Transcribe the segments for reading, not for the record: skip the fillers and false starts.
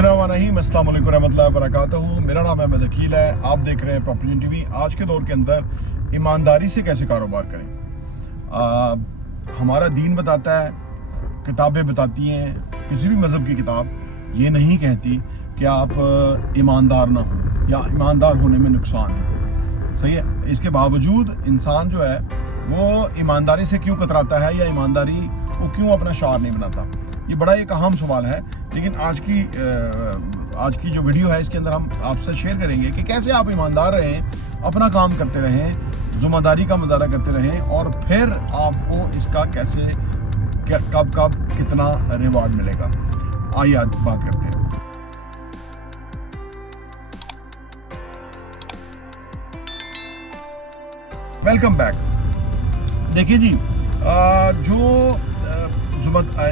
बिस्मिल्लाहिर्रहमानिर्रहीम, अस्सलाम वालेकुम रहमतुल्लाहि वबरकातुहू। मेरा नाम अहमद अकील है। आप देख रहे हैं प्रॉपर्टी टीवी। आज के दौर के अंदर ईमानदारी से कैसे कारोबार करें, हमारा दीन बताता है, किताबें बताती हैं, किसी भी मज़हब की किताब ये नहीं कहती कि आप ईमानदार ना हो या ईमानदार होने में नुकसान है। सही है। इसके बावजूद इंसान जो है वो ईमानदारी से क्यों कतराता है या ईमानदारी को क्यों अपना शार नहीं बनाता, ये बड़ा एक अहम सवाल है। लेकिन आज की जो वीडियो है इसके अंदर हम आपसे शेयर करेंगे कि कैसे आप ईमानदार रहें, अपना काम करते रहें, ज़िम्मेदारी का मुजाहरा करते रहें और फिर आपको इसका कैसे कब कितना रिवार्ड मिलेगा। आइए आज बात करते हैं। Welcome back. देखिए जी, जो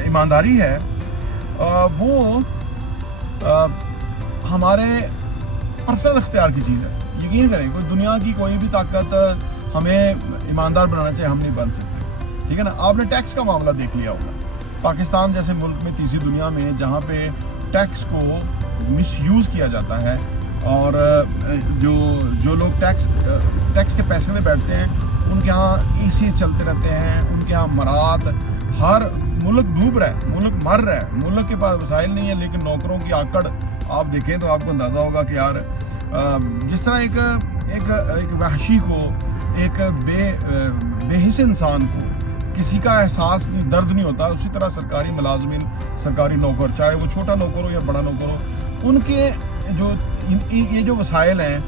ईमानदारी है वो हमारे पर्सनल इख्तियार की चीज़ है। यकीन करें, कोई दुनिया की कोई भी ताकत हमें ईमानदार बनाना चाहिए, हम नहीं बन सकते। ठीक है ना। आपने टैक्स का मामला देख लिया होगा। पाकिस्तान जैसे मुल्क में, तीसरी दुनिया में, जहाँ पे टैक्स को मिसयूज़ किया जाता है और जो लोग टैक्स के पैसे में बैठते हैं उनके यहाँ ईसी चलते रहते हैं, उनके यहाँ मरात, हर मुल्क डूब रहा है, मुल्क मर रहा है, मुल्क के पास वसाइल नहीं है। लेकिन नौकरों की आकड़ आप देखें तो आपको अंदाज़ा होगा कि यार जिस तरह एक वहशी को, एक बेहिस इंसान को किसी का एहसास नहीं, दर्द नहीं होता, उसी तरह सरकारी मुलाजमीन, सरकारी नौकर, चाहे वो छोटा नौकर हो या बड़ा नौकर हो, उनके ये जो वसाइल हैं,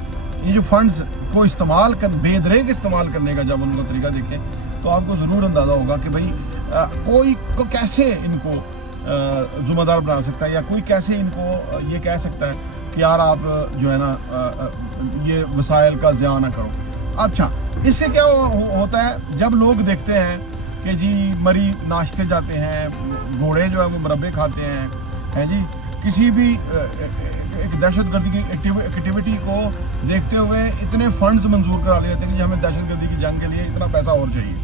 ये जो फंड्स को इस्तेमाल कर बेदरेक इस्तेमाल करने का जब उनका तरीका देखें तो आपको ज़रूर अंदाज़ा होगा कि भाई कोई को कैसे इनको ज़िम्मेदार बना सकता है या कोई कैसे इनको ये कह सकता है कि यार आप जो है ना ये वसाइल का ज़िया ना करो। अच्छा, इससे क्या होता है, जब लोग देखते हैं कि जी मरी नाचते जाते हैं, घोड़े जो है वो मुरब्बे खाते हैं जी, किसी भी एक दहशतगर्दी की एक्टिविटी को देखते हुए इतने फंड्स मंजूर करा लिए जाते हैं कि हमें दहशतगर्दी की जंग के लिए इतना पैसा और चाहिए।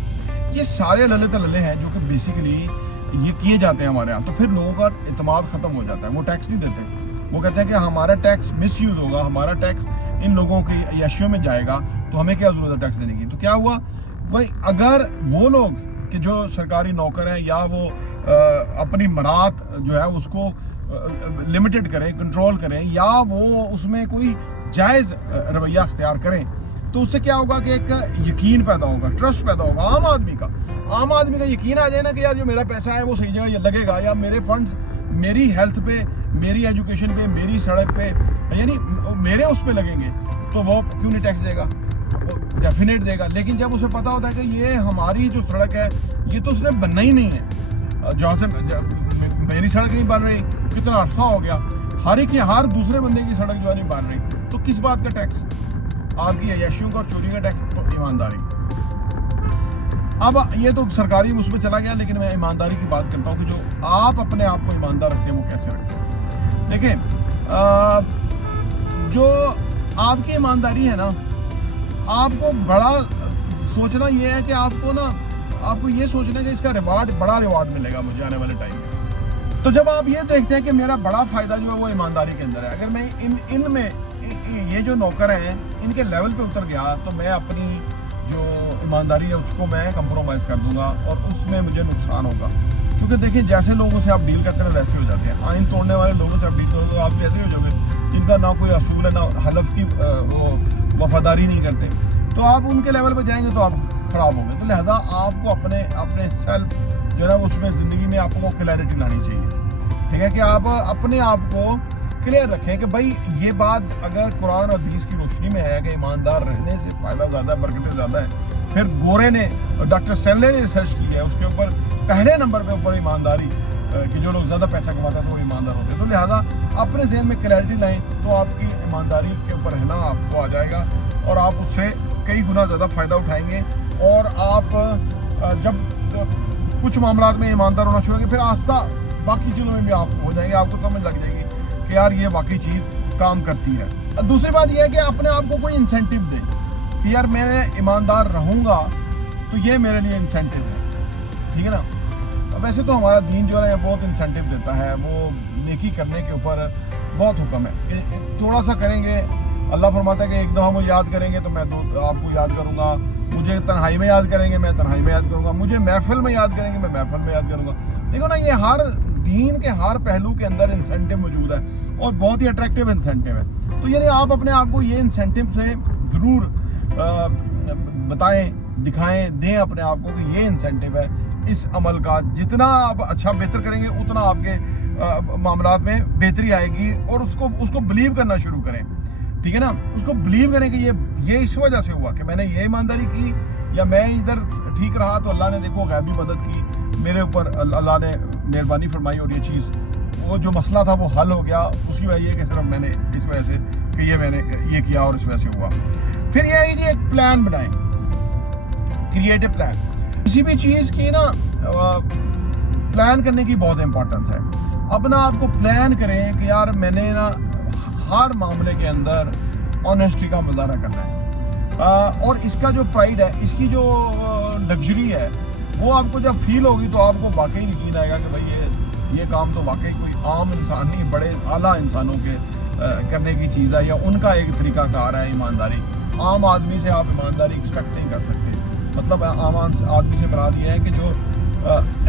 ये सारे लले तलले हैं जो कि बेसिकली ये किए जाते हैं हमारे यहाँ। तो फिर लोगों का इत्मीनान ख़त्म हो जाता है, वो टैक्स नहीं देते। वो कहते हैं कि हमारा टैक्स मिसयूज़ होगा, हमारा टैक्स इन लोगों की यशियों में जाएगा, तो हमें क्या ज़रूरत है टैक्स देने की। तो क्या हुआ, वही अगर वो लोग कि जो सरकारी नौकर हैं या वो अपनी मरात जो है उसको लिमिटेड करें, कंट्रोल करें, या वो उसमें कोई जायज़ रवैया अख्तियार करें, तो उससे क्या होगा कि एक यकीन पैदा होगा, ट्रस्ट पैदा होगा आम आदमी का यकीन आ जाए ना कि यार जो मेरा पैसा है वो सही जगह लगेगा, या मेरे फंड्स मेरी हेल्थ पे, मेरी एजुकेशन पे, मेरी सड़क पे, यानी मेरे उस पे लगेंगे, तो वो क्यों नहीं टैक्स देगा, वो डेफिनेट देगा। लेकिन जब उसे पता होता है कि ये हमारी जो सड़क है ये तो उसने बनना ही नहीं है, जहाँ से मेरी सड़क नहीं बन रही, कितना अरसा हो गया, हर दूसरे बंदे की सड़क जो है नहीं बन रही, तो किस बात का टैक्स, आपकी अय्याशियों का और चोरी का टैक्स, तो ईमानदारी। अब ये तो सरकारी उसमें चला गया, लेकिन मैं ईमानदारी की बात करता हूँ कि जो आप अपने आप को ईमानदार रखते हैं वो कैसे रखते हैं। देखिए, जो आपकी ईमानदारी है ना, आपको बड़ा सोचना ये है कि आपको ये सोचना है कि इसका बड़ा रिवार्ड मिलेगा मुझे आने वाले टाइम में। तो जब आप ये देखते हैं कि मेरा बड़ा फ़ायदा जो है वो ईमानदारी के अंदर है, अगर मैं इनमें ये जो नौकर हैं इनके लेवल पे उतर गया तो मैं अपनी जो ईमानदारी है उसको मैं कंप्रोमाइज़ कर दूंगा और उसमें मुझे नुकसान होगा। क्योंकि देखिए, जैसे लोगों से आप डील करते हैं वैसे हो जाते हैं। आइन तोड़ने वाले लोगों से आप डील करोगे तो आप वैसे हो जाओगे जिनका ना कोई असूल है, ना हलफ की वो वफादारी नहीं करते, तो आप उनके लेवल पर जाएंगे तो आप ख़राब होंगे। तो लिहाजा आपको अपने सेल्फ जो है ना उसमें ज़िंदगी में आपको क्लैरिटी लानी चाहिए। ठीक है कि आप अपने आप को क्लियर रखें कि भाई ये बात अगर कुरान और हदीस की रोशनी में है कि ईमानदार रहने से फ़ायदा ज़्यादा है, बरकतें ज़्यादा है। फिर गोरे ने, डॉक्टर स्टैनले ने रिसर्च की है, उसके ऊपर पहले नंबर पे ऊपर ईमानदारी कि जो लोग ज़्यादा पैसा कमाते हैं तो वो ईमानदार होते हैं। तो लिहाजा अपने ज़हन में क्लैरिटी लाएँ तो आपकी ईमानदारी के ऊपर रहना आपको आ जाएगा और आप उससे कई गुना ज़्यादा फ़ायदा उठाएंगे। और आप जब कुछ मामला में ईमानदार होना शुरू होंगे, फिर आस्था बाकी चीज़ों में भी आप हो जाएंगे, आपको समझ लग जाएगी कि यार ये वाकई चीज़ काम करती है। दूसरी बात यह है कि अपने आप को कोई इंसेंटिव दें कि यार मैं ईमानदार रहूँगा तो ये मेरे लिए इंसेंटिव है। ठीक है ना। वैसे तो हमारा दीन जो है बहुत इंसेंटिव देता है, वो नेकी करने के ऊपर बहुत हुक्म है कि थोड़ा सा करेंगे। अल्लाह फरमाता है कि एक दफ़ा मुझे याद करेंगे तो मैं आपको याद करूँगा, मुझे तन्हाई में याद करेंगे मैं तन्हाई में याद करूँगा, मुझे महफिल में याद करेंगे मैं महफिल में याद करूँगा। देखो ना, ये हर दीन के हर पहलू के अंदर इंसेंटिव मौजूद है और बहुत ही अट्रैक्टिव इंसेंटिव है। तो यानी आप अपने आप को ये इंसेंटिव से ज़रूर बताएं, दिखाएं, दें अपने आप को कि ये इंसेंटिव है इस अमल का। जितना आप अच्छा बेहतर करेंगे उतना आपके मामलात में बेहतरी आएगी और उसको बिलीव करना शुरू करें, ठीक है ना। उसको बिलीव करें कि ये इस वजह से हुआ कि मैंने ये ईमानदारी की या मैं इधर ठीक रहा तो अल्लाह ने देखो गैबी मदद की, मेरे ऊपर अल्लाह ने मेहरबानी फरमाई और ये चीज़, वो जो मसला था वो हल हो गया। उसकी वजह ये कि सिर्फ मैंने इस वजह से कि ये मैंने ये किया और इस वजह से हुआ। फिर यह है कि जी एक प्लान बनाएं, क्रिएटिव प्लान। किसी भी चीज़ की ना प्लान करने की बहुत इंपॉर्टेंस है। अपना आपको प्लान करें कि यार मैंने ना हर मामले के अंदर ऑनेस्टी का मुजाहरा करना है और इसका जो प्राइड है, इसकी जो लग्जरी है, वो आपको जब फील होगी तो आपको वाकई यकीन आएगा कि भाई ये काम तो वाकई कोई आम इंसान नहीं, बड़े आला इंसानों के करने की चीज़ है या उनका एक तरीकाकार है ईमानदारी। आम आदमी से आप ईमानदारी एक्सपेक्ट नहीं कर सकते। मतलब आम आदमी से मुराद ये है कि जो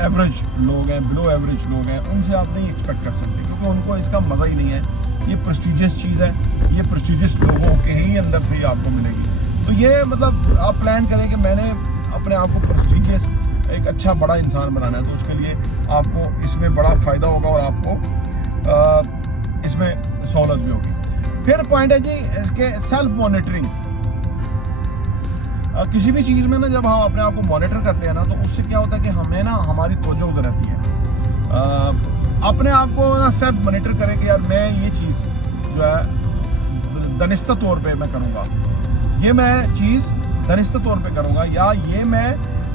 एवरेज लोग हैं, बिलो एवरेज लोग हैं, उनसे आप नहीं एक्सपेक्ट कर सकते क्योंकि उनको इसका मज़ा ही नहीं है। ये प्रेस्टीजियस चीज़ है, ये प्रेस्टीजियस लोगों के ही अंदर से ही आपको मिलेगी। तो ये मतलब आप प्लान करें कि मैंने अपने आप को प्रेस्टीजियस एक अच्छा बड़ा इंसान बनाना है, तो उसके लिए आपको इसमें बड़ा फ़ायदा होगा और आपको इसमें सहूलत भी होगी। फिर पॉइंट है जी इसके सेल्फ मॉनिटरिंग। किसी भी चीज़ में ना जब हम अपने आप को मॉनिटर करते हैं ना तो उससे क्या होता है कि हमें ना हमारी तवज्जो उधर रहती है। अपने आप को ना सेल्फ मॉनिटर करें कि यार मैं ये चीज़ जो है दनिस्ता तौर पे मैं करूँगा, ये मैं चीज़ दनिस्ता तौर पे करूँगा या ये मैं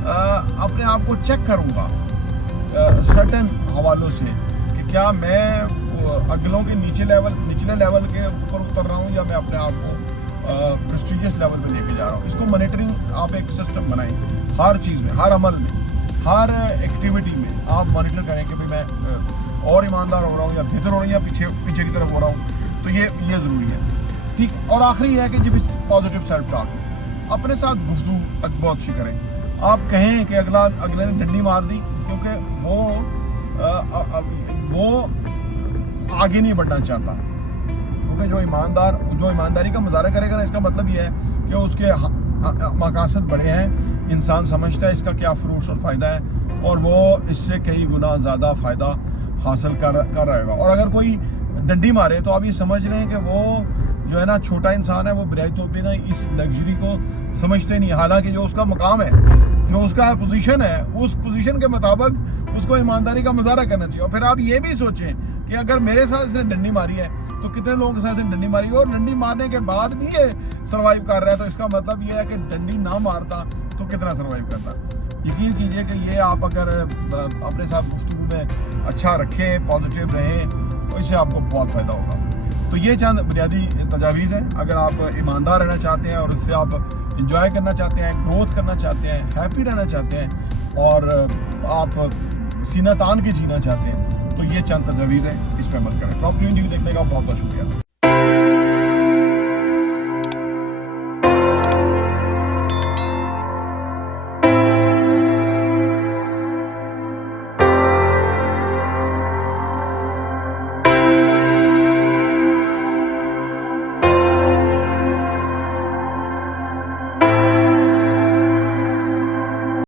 अपने आप को चेक करूँगा सर्टेन हवालों से कि क्या मैं अगलों के निचले लेवल के ऊपर उतर रहा हूँ या मैं अपने आप को प्रेस्टीजियस लेवल पे लेके जा रहा हूँ। इसको मॉनिटरिंग आप एक सिस्टम बनाएं, हर चीज़ में, हर अमल में, हर एक्टिविटी में आप मॉनिटर करें कि भाई मैं और ईमानदार हो रहा हूँ या बेहतर हो रहा हूँ या पीछे की तरफ हो रहा हूँ। तो ये ज़रूरी है, ठीक। और आखिरी है कि जब पॉजिटिव सेल्फ टॉक, अपने साथ गुफ्तगू बहुत अच्छी करें। आप कहें कि अगले ने डंडी मार दी क्योंकि वो आगे नहीं बढ़ना चाहता, क्योंकि जो ईमानदारी का मुजाहरा करेगा ना, इसका मतलब ये है कि उसके मकासद बड़े हैं, इंसान समझता है इसका क्या फ्रूट्स और फ़ायदा है और वो इससे कई गुना ज़्यादा फ़ायदा हासिल कर रहेगा। और अगर कोई डंडी मारे तो आप ये समझ रहे हैं कि वो जो है ना छोटा इंसान है, वो बजाय तो भी ना इस लग्जरी को समझते नहीं। हालांकि जो उसका मकाम है, जो उसका पोजीशन है, उस पोजीशन के मुताबिक उसको ईमानदारी का मुजाहरा करना चाहिए। और फिर आप ये भी सोचें कि अगर मेरे साथ इसने डंडी मारी है तो कितने लोगों के साथ इसने डंडी मारी है और डंडी मारने के बाद भी ये सर्वाइव कर रहा है, तो इसका मतलब ये है कि डंडी ना मारता तो कितना सर्वाइव करता। यकीन कीजिए कि ये आप अगर अपने साथ गुफ्तगू में अच्छा रखें, पॉजिटिव रहें, तो इससे आपको बहुत फ़ायदा होगा। तो ये चंद बुनियादी तजावीज़ हैं। अगर आप ईमानदार रहना चाहते हैं और इससे आप इंजॉय करना चाहते हैं, ग्रोथ करना चाहते हैं, हैप्पी रहना चाहते हैं और आप सीना तान के जीना चाहते हैं, तो ये चंद तजावीज़ हैं, इस पर अमल करें। प्रॉपर्टी न्यूज़ देखने का बहुत बहुत शुक्रिया।